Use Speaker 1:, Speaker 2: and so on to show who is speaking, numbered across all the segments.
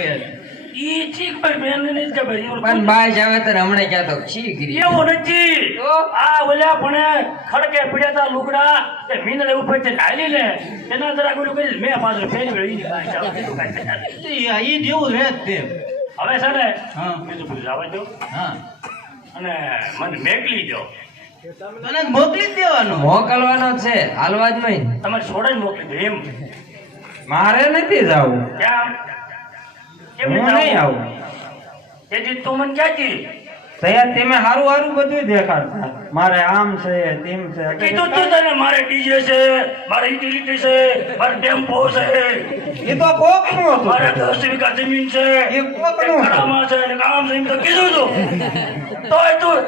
Speaker 1: ઈ ઠીક પણ બેન ને જ ખબર
Speaker 2: પણ બાય જાવે તો હમણાં ક્યાં તો છી ગીરી
Speaker 1: નથી. આ ઓલા પણ ખડકે પીડ્યા તા લુગડા તે મીંદડે ઉપર હાલી લે. એના જરા ઓલું કરી મેં પાછળ ફેરી વળી ઈ બાય જાવ.
Speaker 3: ઈ રહે તે.
Speaker 1: હવે છે ને
Speaker 3: હા.
Speaker 1: બીજું બધું જવા દો
Speaker 3: હા.
Speaker 1: અને મને મેકલી દો.
Speaker 3: તને મોકલી જ દેવાનો.
Speaker 2: મોકલવાનો છે હાલવા જ નહીં.
Speaker 1: તમારે છોડે મોકલી દો એમ.
Speaker 2: મારે નથી જવું.
Speaker 1: ક્યાં? કેમ
Speaker 2: હું નહીં
Speaker 1: આવું? તેથી તું મને ક્યાંથી
Speaker 2: તૈયાર તમે હારું હારું બધું દેખાડતા મારે આમ છે તેમ છે.
Speaker 1: કીધું તું તને મારે ડીજે છે મારે યુટિલિટી છે મારે ટેમ્પો છે.
Speaker 2: એ તો કોકનું હતું.
Speaker 1: મારે દસ વીઘા જમીન છે.
Speaker 2: એ કોકનું હતું.
Speaker 1: કડામાં છે ને કામ છે તો કીધું તું. તોય તું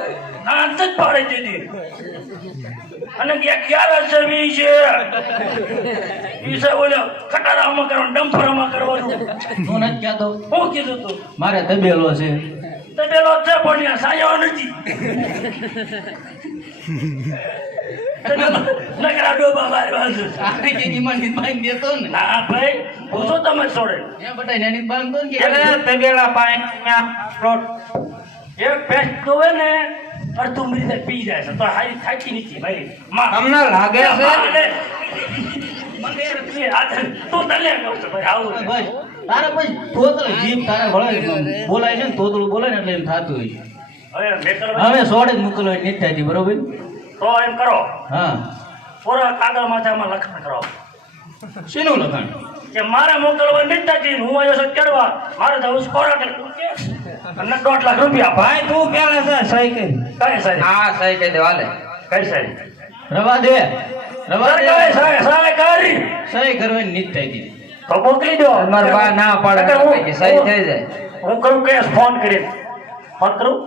Speaker 1: નાચ જ પાડી દીધી. અને કે ક્યારે જમી છે. વિષય છે ઓલો ખટારામાં કરવાનું ડમ્ફરામાં કરવાનું
Speaker 3: તું નથી કહેતો
Speaker 1: હું કીધું તું?
Speaker 3: મારે તબેલો છે.
Speaker 1: તબેલો છે પણ ત્યાં સાયો નથી. નકરા ડોબા બાર બાજુ છે.
Speaker 3: આખી જેની મને બાંધી દેતો ને.
Speaker 1: ના ભાઈ પૂછો તમે છોડે
Speaker 3: એ બટા નાની ને કે
Speaker 2: તબેલા પાણી
Speaker 1: એક પેસ્ટ જોવે ને અડધું મરીને પી જાય છે. તો હારી થાકી નથી ભાઈ. માં.
Speaker 2: તમને લાગે છે?
Speaker 1: તું તને ભાઈ આવું
Speaker 3: ભાઈ તારે પછી તોતળું જીભ તારે બોલાય છે ને તોતળું બોલાય ને એટલે એમ થતું હોય
Speaker 1: હવે
Speaker 3: હવે સોડે જ મોકલો હોય નથી બરોબર?
Speaker 1: તો એમ કરો.
Speaker 3: હા.
Speaker 1: પૂરા કાગળ માથે આમાં લખાણ કરો.
Speaker 3: શેનું લખાણ?
Speaker 1: કે મારે મોકલવા નથી થતી હું આવ્યો છું કેળવા મારે જવું છે કોરાટ અને દોઢ લાખ રૂપિયા.
Speaker 2: ભાઈ તું પેલા છે? સહી કરી
Speaker 1: કઈ સહી
Speaker 2: હા સહી કરી દે વાલે
Speaker 1: કઈ સહી
Speaker 3: રવા દે. રવા દે.
Speaker 1: કઈ સહી સારી કરી.
Speaker 3: સહી કરવાની નીત થઈ ગઈ.
Speaker 1: તો મોકલી દો.
Speaker 2: તમારા બા ના પાડે કે સહી થઈ જાય.
Speaker 1: હું કરું કેસ? ફોન કરી ફોન કરું?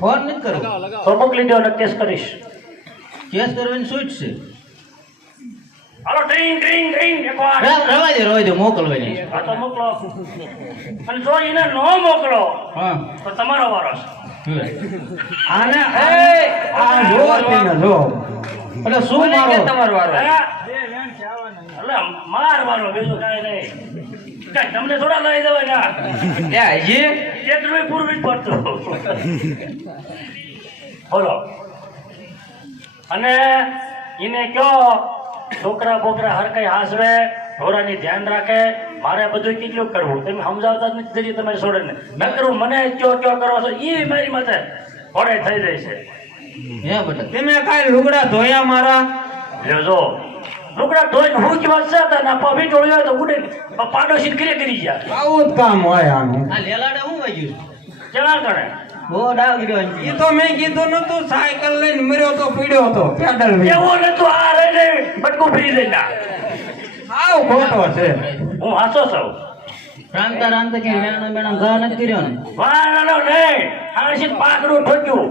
Speaker 3: ફોન નહીં કરું.
Speaker 1: તો મોકલી દો ને કેસ કરીશ.
Speaker 3: કેસ કરવાની શું છે?
Speaker 1: હાલો ડ્રિંગ ટ્રેન ટ્રેન એકવાર
Speaker 3: રવા દે રવા દે મોકલવાની
Speaker 1: હા તો મોકલો. અને જો એને નો મોકલો
Speaker 3: હા.
Speaker 1: તો તમારો વારો છે.
Speaker 2: આને એ આ જો તેને જો.
Speaker 3: એટલે શું
Speaker 2: કે
Speaker 3: મારો?
Speaker 2: તમારો વારો
Speaker 1: એટલે મારવાનો બીજું કાંઈ નહીં. કાંઈ તમને થોડા લઈ દેવાય ના
Speaker 2: ત્યાં હજી?
Speaker 1: એટલું પૂરવી જ પડતું. બોલો. અને એને કયો છોકરા બોકરા હર કઈ હાસવે ઢોરાની ધ્યાન રાખે મારે બધું કેટલું કરવું? તમે સમજાવતા જ નથી જરી તમારી છોડે ને. કરવું મને કયો કયો કરો છો? એ મારી માથે ઘોડે થઈ જાય છે.
Speaker 2: તમે કાંઈ લુગડા ધોયા મારા?
Speaker 1: લેજો લુગડા ધોઈને હું કે વાત છે ના પભી ટોળ્યો હોય તો ઉડે પાડોશી ક્રિયા કરી ગયા.
Speaker 2: આવું કામ હોય આનું.
Speaker 3: આ લેલાડે હું વાગ્યું
Speaker 1: જણા કરે
Speaker 3: બહુ ડાવ ગયો
Speaker 2: એ તો મેં કીધું નતું સાયકલ લઈને મર્યો તો પીડ્યો હતો. પેડલ
Speaker 1: એવું નતું આ લઈને બટકું ફરી લેતા
Speaker 2: આવ ખોટો છે.
Speaker 1: હું હાસો છું.
Speaker 3: રામતા કે મેણો મેણો ઘા નથી કર્યો ને.
Speaker 1: વાળો નહીં આણસી પાકડું ઠોક્યું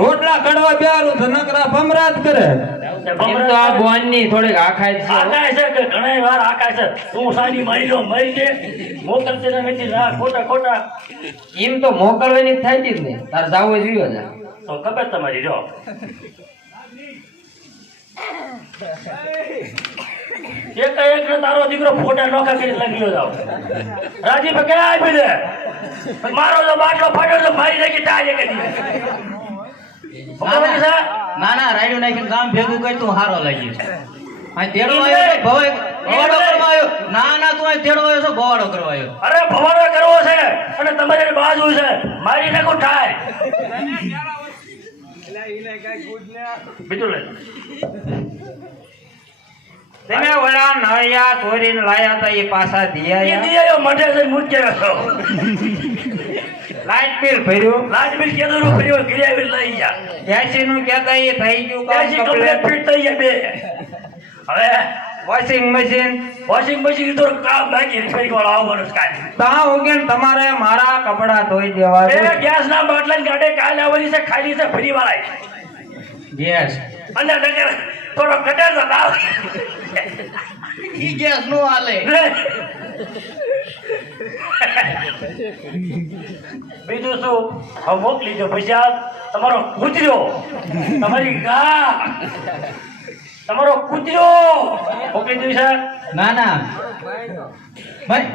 Speaker 2: રોટલા કડવા બેરું તો નકરા ભમરાત કરે.
Speaker 1: તે
Speaker 2: આ બોનની થોડીક આખાય છે.
Speaker 1: આખાય છે કે ઘણી વાર આખાય છે. તું સારી મારી લો મરી દે. મોકલતી ને મેથી ના ખોટા ખોટા.
Speaker 2: એમ તો મોકલવાની જ થાય જ ને. તાર જાવું જોઈએ જા
Speaker 1: તો ખબર તમારી જો. એક એક ને તારો દીકરો ફોટા નોખા કરી લાગી જાવ રાજી પે ક્યાં આપી દે મારો તો બાટલો ફાટ્યો તો મારી નાખી તાજે કરી
Speaker 3: ના, ના રાયડું નાખીને ગામ ભેગું કરી તું હારો લાગી આ તેડો આવ્યો ભવાઈ ભવાડો કરવા આવ્યો. ના ના તું આ તેડો આવ્યો છો ભવાડો કરવા આવ્યો.
Speaker 1: અરે ભવાડો કરવો છે અને તમારી બાજુ છે. મારી નાખું ઠાય બીજું
Speaker 2: તમે ઓલા નળિયા ચોરીને લાયા હતા એ પાછા દિયા
Speaker 1: દિયા મઢે છે મૂકે છો
Speaker 2: લાઈટ બિલ ભર્યું?
Speaker 1: લાઈટ બિલ કેદું નું ભર્યું ક્રિયા બિલ લઈ ગયા.
Speaker 2: એસી નું કેતા એ થઈ ગયું
Speaker 1: એસી કમ્પ્લેટ ફિટ થઈ ગયા બે. હવે
Speaker 2: વોશિંગ મશીન?
Speaker 1: વોશિંગ મશીન તો કામ બાકી રિપેરિંગ વાળો આવવાનો કાંઈ
Speaker 2: તા ઉગેન તમારે મારા કપડા ધોઈ દેવા
Speaker 1: ગેસ ના બાટલા ગાડે કાલે આવવાની છે ખાલી છે ફરી વાળા
Speaker 3: ગેસ.
Speaker 1: અને નગર થોડો ઘટે તો લાવ.
Speaker 3: ઈ ગેસ નો હાલે.
Speaker 1: બીજું શું? હવે મોકલી દો. પૈસા તમારો કૂતર્યો તમારી ગા. તમારો કૂતર્યો ઓકે જી સર
Speaker 3: ના ના. ભાઈ.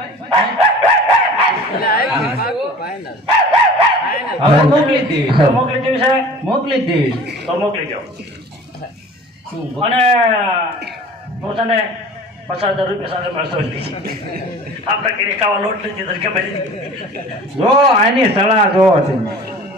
Speaker 3: મોકલી દઈશ દેવી
Speaker 1: મોકલી દેવી
Speaker 3: મોકલી દેવી
Speaker 1: તો મોકલી દો. અને હું તને પચાસ હજાર રૂપિયા સાથે મળતો આપણે કરી ખાવા લોટ નથી તરીકે ભાઈ
Speaker 2: જો આની સલાહ જો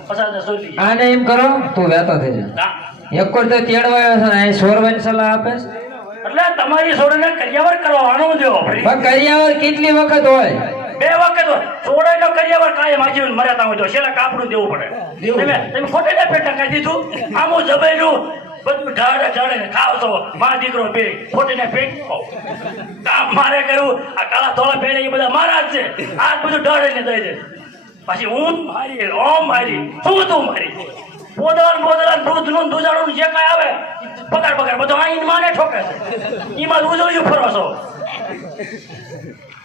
Speaker 1: પચાસ હજાર
Speaker 4: આને એમ કરો તું વેતો થઈ જા.
Speaker 1: ના.
Speaker 4: એક વાર તો તેડવાયો છે અહીં સોરવાની સલાહ આપે છે.
Speaker 1: એટલે તમારી છોડીને કરિયાવર કરવાનો જો
Speaker 4: પણ કરિયાવર કેટલી વખત હોય?
Speaker 1: બે વખત છોડાઈ નો કરિયાવર કાયમ આજીવન મર્યાદા હોય તો છેલ્લા કાપડું દેવું પડે. તમે તમે ખોટે ના પેટા કાઢી દીધું? આમું જબેલું બધું ઢાળે ઢાળે ને ખાવ તો મા દીકરો બે ખોટી ને પેટ કામ મારે કર્યું. આ કાળા ધોળા પહેરે એ બધા મારા જ છે. આ બધું ઢાળે ને દઈ દે. પછી હું મારી ઓમ મારી. શું તું મારી? બોદળા બોદળા દૂધનું દૂધાણું જે કઈ આવે પગાર પગાર બધું અહીં માને ઠોકે છે. એમાં ઉજળ્યું ફરો છો.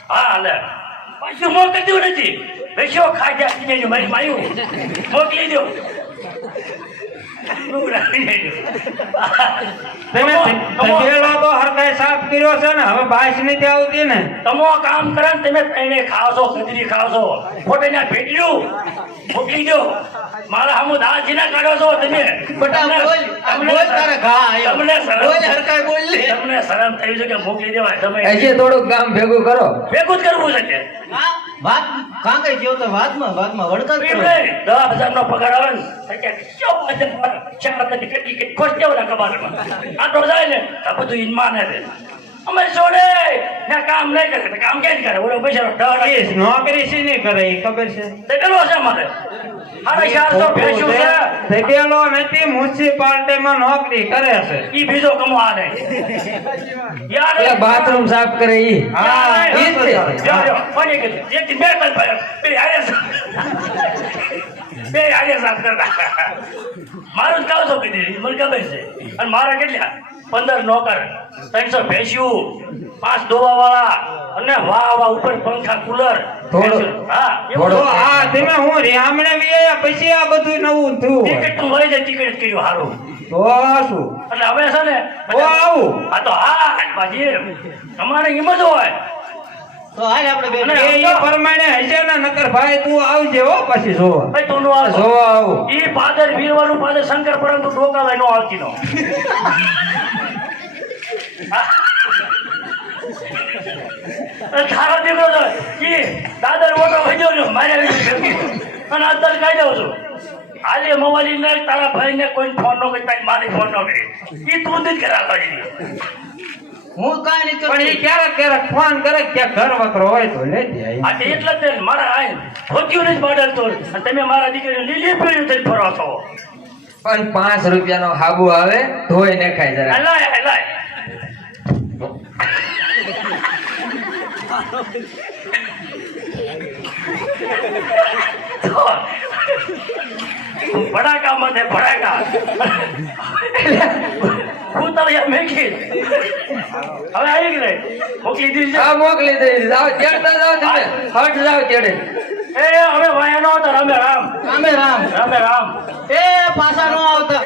Speaker 1: હા લે. પાછું મોકલ્યું નથી. વેચ્યો ખાધ્યા કીને મારી માયું. મોકલી દો
Speaker 2: તમે તો હરખાઈ સાફ કર્યો છે ને હવે બાસ નથી આવતી ને.
Speaker 1: તમો કામ કરે ને તમે એને ખાવ છો ખજરી ખાવ છો ખોટે ના ભેટ્યું. મોકલી દો. મારા હમુ દાળ જીના કાઢો છો તમે.
Speaker 3: બટા બોલ બોલ તારા ઘા આયો.
Speaker 1: તમને શરમ
Speaker 3: બોલ હરકાય બોલ લે.
Speaker 1: તમને શરમ થઈ છે કે મોકલી દેવાય. તમે
Speaker 4: હજી થોડુંક કામ ભેગું કરો.
Speaker 1: ભેગું જ કરવું છે કે?
Speaker 3: હા વાત કાંકે જેવો તો વાતમાં વાતમાં
Speaker 1: એમ
Speaker 3: કરો.
Speaker 1: નહીં, દસ હજાર નો પગાર આવે ને કે શું મજે ચાર હજારની કેટલી કેટલી ખોટ દેવાના આ તો જાય ને આ બધું ઈમાન માને છે. અમે છોડે! ને કામ નહીં કરે કામ કેમ કરે? ઓલો બિચારો ડર
Speaker 2: નોકરી સી નહીં કરે એ ખબર છે?
Speaker 1: તે પેલો છે મારે અરે યાર તો ભેંસું છે.
Speaker 2: તપેલો નથી મ્યુનિસિપાલિટીમાં નોકરી કરે છે.
Speaker 1: ઈ બીજો કમવા નહીં યાર
Speaker 4: એ બાથરૂમ સાફ કરે ઈ.
Speaker 2: હા
Speaker 4: ઈ છે.
Speaker 1: જો, જો, કોને કીધું? એકથી બે પર. બે સાફ- બે હારે સાફ કરતા. મારું કામ શું કીધી મને ખબર છે. અને મારા કેટલા? પંદર નોકર ત્રણસો ભેંસ્યું પાંચ દોવા વાળા અને વાહ વાહ ઉપર પંખા કુલર. હા
Speaker 2: તમે હું રેહામણે વિયા પછી આ બધું નવું થયું
Speaker 1: ટિકિટ તું લઈ જાય ટિકિટ કર્યું હારું.
Speaker 2: તો શું?
Speaker 1: એટલે હવે છે ને
Speaker 2: તો આવું.
Speaker 1: આ તો હા બાજી તમારે એમ જ હોય.
Speaker 3: તો હાલ આપણે બે
Speaker 2: એ એ પ્રમાણે હશે ને નકર ભાઈ તું આવજે હો પછી જોવા.
Speaker 1: ભાઈ તું નો આવશો.
Speaker 4: જોવા આવું.
Speaker 1: ઈ પાદર વીરવાનું પાદર શંકર પરંતુ ડોકા લઈને આવતી નો. તારો દીકરો તો ઈ દાદર મોટો વધ્યો ને મારે અને અંદર કાઢી દઉં છું. હાલે મોબાઈલ ને તારા ભાઈ ને કોઈ ફોન નો કરી તારી મારી ફોન નો કરી. ઈ તું જ કરા કરી
Speaker 3: હું કાંઈ નહીં
Speaker 2: પણ એ ક્યારેક ક્યારેક ફોન કરે કે ઘર વકરો હોય તો લેતી આય.
Speaker 1: આ તે એટલે તે મારા આઈ ખોટ્યું નથી બાડલ તો. અને તમે મારા દીકરી લીલી પીળી થઈ ફરો છો.
Speaker 4: પણ પાંચ રૂપિયાનો હાબુ આવે ધોઈ ને ખાય જરા
Speaker 1: લાય લાય. ભડાકા મને ભડાકા. હું તળિયા મેખી. હવે આવી ગઈ મોકલી દીધી
Speaker 4: હા મોકલી દઈ જાઓ તેડતા જાવ તમે. હટ જાવ તેડે
Speaker 1: એ અમે વાયા નો આવતા. રામે રામ.
Speaker 3: રામે રામ.
Speaker 1: રામે રામ.
Speaker 3: એ પાછા નો આવતા.